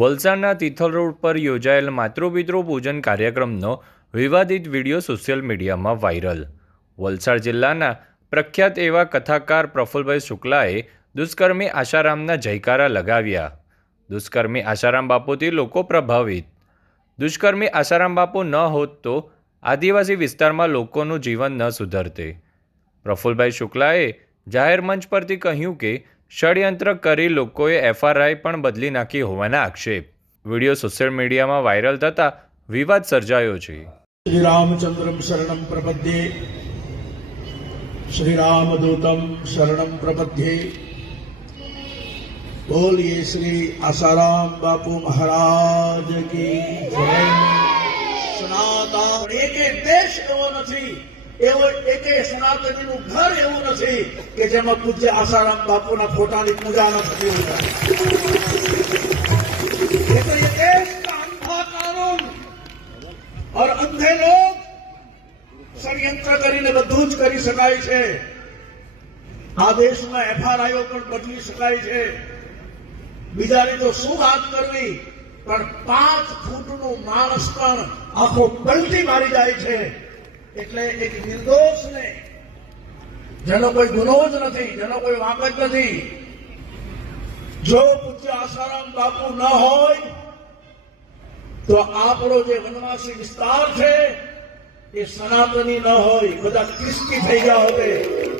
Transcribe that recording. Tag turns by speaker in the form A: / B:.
A: વલસાડના તિથલ રોડ પર યોજાયેલ માતૃપિતૃ પૂજન કાર્યક્રમનો વિવાદિત વીડિયો સોશિયલ મીડિયામાં વાયરલ. વલસાડ જિલ્લાના પ્રખ્યાત એવા કથાકાર પ્રફુલભાઈ શુક્લાએ દુષ્કર્મી આશારામના જયકારા લગાવ્યા. દુષ્કર્મી આશારામ બાપુથી લોકો પ્રભાવિત. દુષ્કર્મી આશારામ બાપુ ન હોત તો આદિવાસી વિસ્તારમાં લોકોનું જીવન ન સુધરતે. પ્રફુલભાઈ શુક્લાએ જાહેર મંચ પરથી કહ્યું કે ષડયંત્ર કરી લોકોએ એફઆરઆઈ પણ બદલી નાખી હોવાના આક્ષેપ. વીડિયો સોશિયલ મીડિયામાં વાયરલ થતા વિવાદ સર્જાયો છે.
B: શ્રી રામચંદ્રમ શરણમ પ્રપદ્યે. શ્રી રામદૂતમ શરણમ પ્રપદ્યે. બોલીએ શ્રી આસારામ બાપુ મહારાજ કી જય. સનાતન. એક દેશ એવો નથી એવો એકે સનાતનીનું ઘર એવું નથી કે જેમાં પૂજ્ય આસારામ બાપુના ફોટાની પૂજા ન થતી હોય ये तो ये देश का अंधा कानून और अंधे लोग ષડયંત્ર કરીને બધું જ કરી શકાય છે આ દેશમાં એફઆરઆઈઓ પણ બદલી શકાય છે બીજાની તો શું વાત કરવી પણ પાંચ ફૂટનું માણસ પણ આખો પલટી મારી જાય છે એટલે એક નિર્દોષને જેનો કોઈ ગુનો જ નથી, જેનો કોઈ વાંક જ નથી. જો પૂજ્ય આસારામ બાપુ ન હોય, તો આપણો જે વનવાસી વિસ્તાર છે, એ સનાતની ન હોય. બધા ક્રિસ્તી થઈ ગયા હોતે.